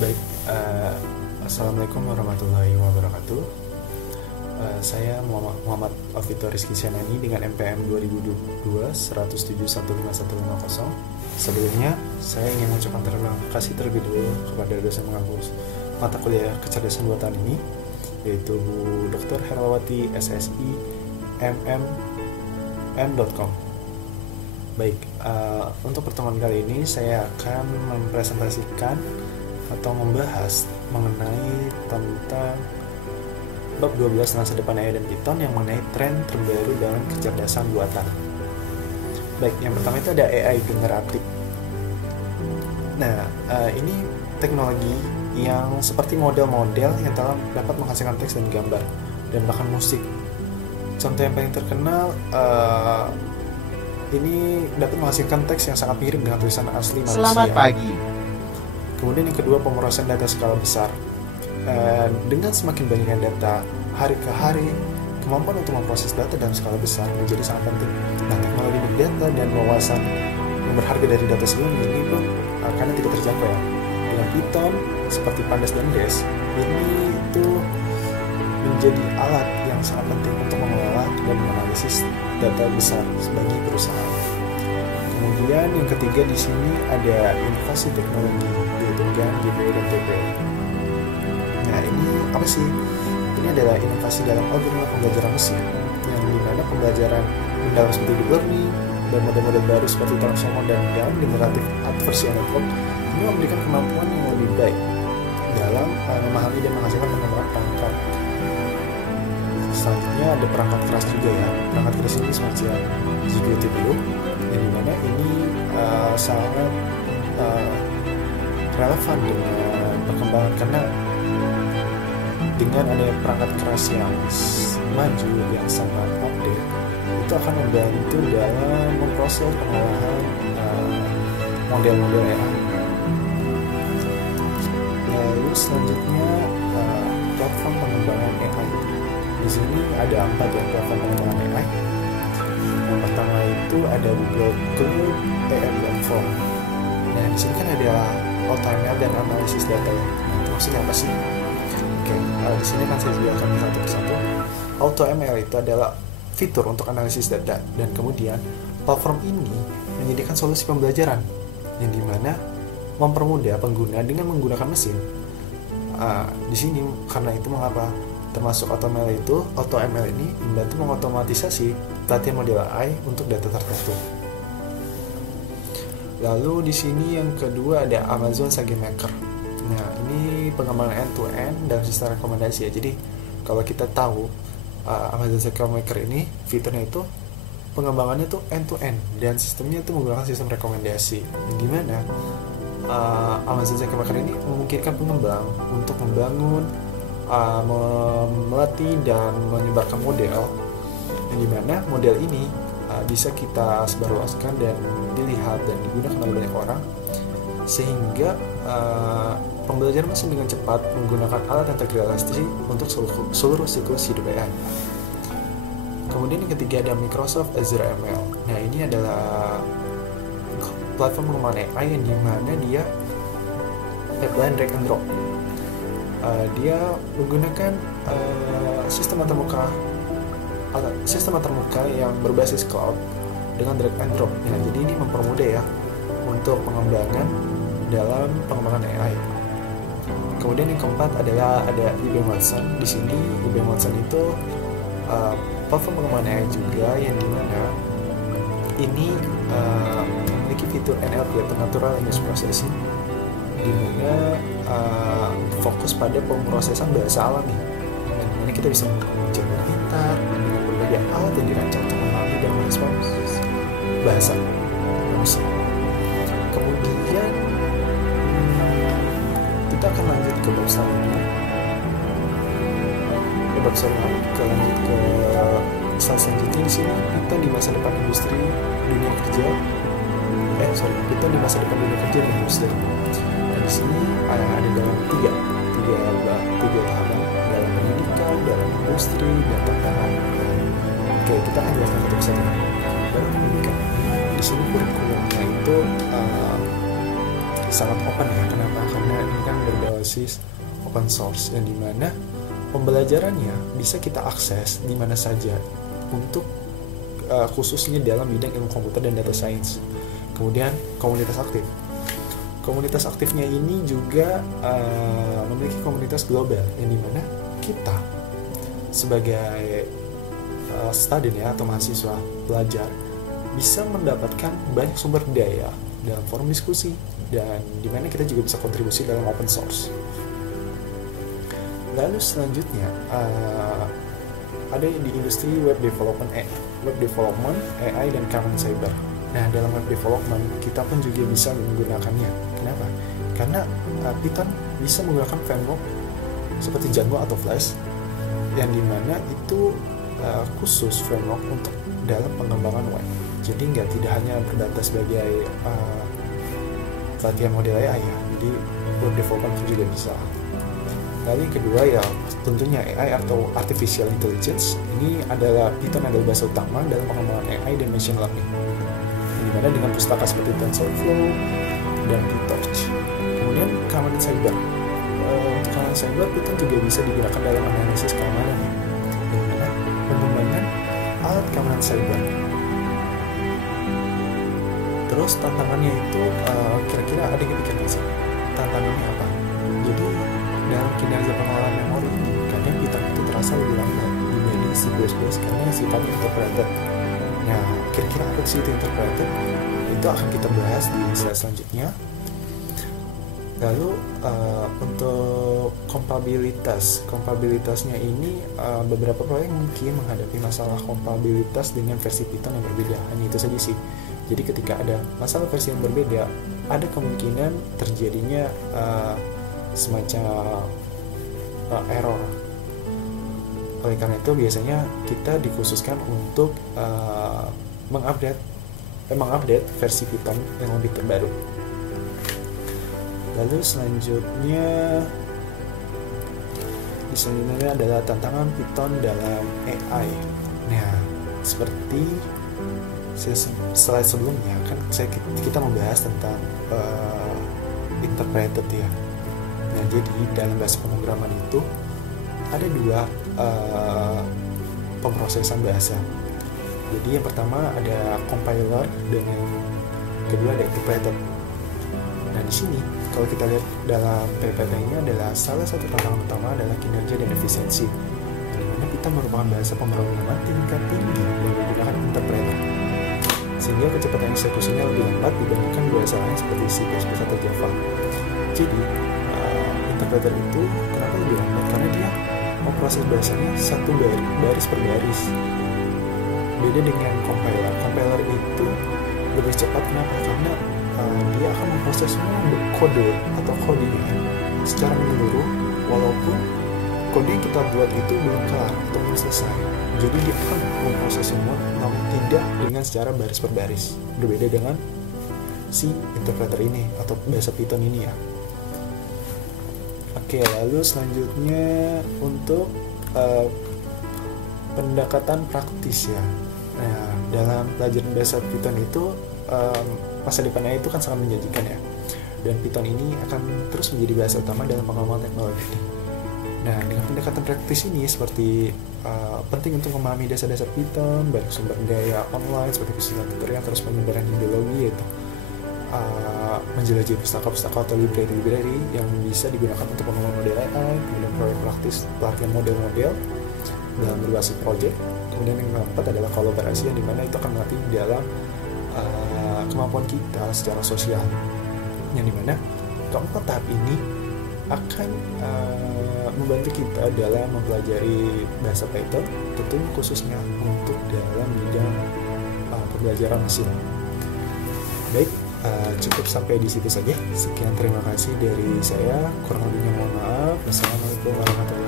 Baik, Assalamualaikum warahmatullahi wabarakatuh. Saya Muhammad Alvito Rizky Sianani dengan MPM 2022-107-15150. Sebelumnya, saya ingin mengucapkan terima kasih terlebih dulu kepada dosen pengampu mata kuliah kecerdasan buatan ini, yaitu Bu Dr. Herawati SSI MM M.com. Baik, untuk pertemuan kali ini saya akan mempresentasikan atau membahas mengenai tentang bab 12 masa depan AI dan Python yang mengenai tren terbaru dalam kecerdasan buatan. Baik, yang pertama itu ada AI generatif. Nah, ini teknologi yang seperti model-model yang dapat menghasilkan teks dan gambar dan bahkan musik. Contoh yang paling terkenal ini dapat menghasilkan teks yang sangat mirip dengan tulisan asli manusia. Selamat pagi. Kemudian yang kedua, pemrosesan data skala besar. Dengan semakin banyaknya data hari ke hari, kemampuan untuk memproses data dalam skala besar menjadi sangat penting. Nah, teknologi big data dan wawasan yang berharga dari data sebelumnya ini pun karena tidak terjangkau ya. Dengan Python seperti Pandas dan Dash, ini itu menjadi alat yang sangat penting untuk mengelola dan menganalisis data besar bagi perusahaan. Kemudian yang ketiga di sini ada inovasi teknologi, yaitu GAN, GPU, dan TPU. Nah, ini apa sih? Ini adalah inovasi dalam algoritma pembelajaran mesin, yang dimana pembelajaran dalam seperti deep learning dan model-model baru seperti transformer dan GAN generative adversarial network ini memberikan kemampuan yang lebih baik dalam memahami dan menghasilkan pengembangan perangkat. Selanjutnya ada perangkat keras juga ya. Perangkat keras ini seperti GPU, TPU, yang dimana ini sangat relevan dengan perkembangan karena dengan adanya perangkat keras yang maju yang sangat update itu akan membantu dalam memproses pengolahan model-model AI. Lalu selanjutnya platform pengembangan AI. Di sini ada 4 ya platform pengembangan AI. Yang pertama itu ada Google Cloud AI Platform. Nah, di sini kan ada AutoML dan analisis data ya. Nah, itu maksudnya apa sih? Oke, di sini kan saya jelaskan satu persatu. AutoML itu adalah fitur untuk analisis data dan kemudian platform ini menyediakan solusi pembelajaran yang dimana mempermudah pengguna dengan menggunakan mesin. Di sini karena itu mengapa termasuk AutoML ini membantu mengotomatisasi pelatihan model AI untuk data tertentu. Lalu di sini yang kedua ada Amazon SageMaker. Nah, ini pengembangan end-to-end dalam sistem rekomendasi ya. Jadi kalau kita tahu Amazon SageMaker ini fiturnya itu pengembangannya itu end-to-end dan sistemnya itu menggunakan sistem rekomendasi. Di mana Amazon SageMaker ini memungkinkan pengembang untuk membangun, melatih dan menyebarkan model yang dimana model ini bisa kita sebarluaskan dan dilihat dan digunakan oleh banyak orang sehingga pembelajaran mesin dengan cepat menggunakan alat yang terintegrasi untuk seluruh siklus hidup AI. Kemudian yang ketiga ada Microsoft Azure ML. Nah, ini adalah platform pengembangan AI yang dimana dia pipeline drag and drop. Dia menggunakan sistem antarmuka yang berbasis cloud dengan drag and drop. Nah, jadi ini mempermudah ya untuk pengembangan dalam pengembangan AI. Kemudian yang keempat adalah ada IBM Watson. Di sini IBM Watson itu platform pengembangan AI juga yang dimana ini memiliki fitur NLP atau Natural Language Processing, di mana fokus pada pemrosesan bahasa alami. Dan ini kita bisa mencoba pintar dengan berbagai alat yang dirancang untuk memahami dan merespons bahasa manusia. Kemudian kita akan lanjut ke bab selanjutnya. Lanjut ke slide selanjutnya. Di sini kita di masa depan industri dunia kerja. Kita di masa depan dunia kerja dan industri. Di sini ada dalam tiga tahapan, dalam pendidikan, dalam industri, dan tantangan. Oke, kita akan jelaskan satu persatu. Dalam pendidikan, di sini kurikulumnya itu sangat open ya. Kenapa? Karena ini kan berbasis open source, yang dimana pembelajarannya bisa kita akses di mana saja untuk khususnya dalam bidang ilmu komputer dan data science. Kemudian komunitas aktif. Komunitas aktifnya ini juga memiliki komunitas global, yang dimana kita sebagai student ya, atau mahasiswa pelajar bisa mendapatkan banyak sumber daya dalam forum diskusi, dan dimana kita juga bisa kontribusi dalam open source. Lalu selanjutnya ada di industri web development, AI dan keamanan cyber. Nah, dalam web development kita pun juga bisa menggunakannya. Kenapa? Karena Python bisa menggunakan framework seperti Django atau Flash, yang dimana itu khusus framework untuk dalam pengembangan web. Jadi tidak hanya berdata sebagai latihan model AI ya. Jadi web development juga bisa. Lalu yang kedua ya tentunya AI atau Artificial Intelligence. Ini adalah Python adalah bahasa utama dalam pengembangan AI dan machine learning, dimana dengan pustaka seperti TensorFlow dan PyTorch. Kemudian keamanan cyber. Keamanan cyber Python juga bisa digunakan dalam analisis keamanan ya, dimana pengembangan alat keamanan cyber. Terus tantangannya itu kira-kira ada yang pikirkan sih? Tantangannya apa? Jadi dalam kinerja pengelolaan memori ini, kadang Python itu terasa lebih lambat dibanding C++ karena sifatnya interpreted. Nah, kira-kira apa sih itu interpreted? Itu akan kita bahas di slide selanjutnya. Lalu untuk kompabilitasnya ini beberapa proyek mungkin menghadapi masalah kompabilitas dengan versi Python yang berbeda. Hanya itu saja sih. Jadi ketika ada masalah versi yang berbeda, ada kemungkinan terjadinya semacam error. Oleh karena itu biasanya kita dikhususkan untuk mengupdate versi Python yang lebih terbaru. Lalu selanjutnya adalah tantangan Python dalam AI. Nah, seperti slide sebelumnya kan kita membahas tentang interpreted ya. Nah, jadi dalam bahasa pemrograman itu ada dua pemrosesan bahasa. Jadi yang pertama ada compiler dan yang kedua ada interpreted. Nah, di sini kalau kita lihat dalam PPT-nya adalah salah satu tantangan utama adalah kinerja dan efisiensi. Di mana kita merupakan bahasa pemrograman tingkat tinggi yang menggunakan interpreter, sehingga kecepatan eksekusinya lebih lambat dibandingkan bahasa lain seperti C++ atau Java. Jadi interpreter itu kenapa lebih lambat? Karena dia memproses bahasanya satu baris per baris. Beda dengan compiler. Compiler itu lebih cepat. Kenapa? Karena dia akan memproses semua kode atau codingnya secara menyeluruh, walaupun kode yang kita buat itu belum kelar atau belum selesai. Jadi dia akan memproses semua, namun tidak dengan secara baris per baris. Berbeda dengan si interpreter ini atau bahasa Python ini ya. Oke, lalu selanjutnya untuk pendekatan praktis ya. Nah, dalam pelajaran bahasa Python itu masa depannya itu kan sangat menjanjikan ya. Dan Python ini akan terus menjadi bahasa utama dalam pengembangan teknologi. Nah, dengan pendekatan praktis ini seperti penting untuk memahami dasar-dasar Python, banyak sumber daya online seperti pusat tutorial, terus penyebaran ideologi yaitu menjelajahi pustaka-pustaka atau library yang bisa digunakan untuk pengembangan model AI, kemudian proyek praktis pelatihan model-model dalam berbasis project. Kemudian yang keempat adalah kolaborasi, yang dimana itu akan melatih dalam kemampuan kita secara sosial, yang dimana keempat tahap ini akan membantu kita dalam mempelajari bahasa Python, tentunya khususnya untuk dalam bidang pembelajaran mesin. Baik, cukup sampai di situ saja. Sekian, terima kasih dari saya. Kurang lebihnya mohon maaf. Wassalamualaikum warahmatullahi wabarakatuh.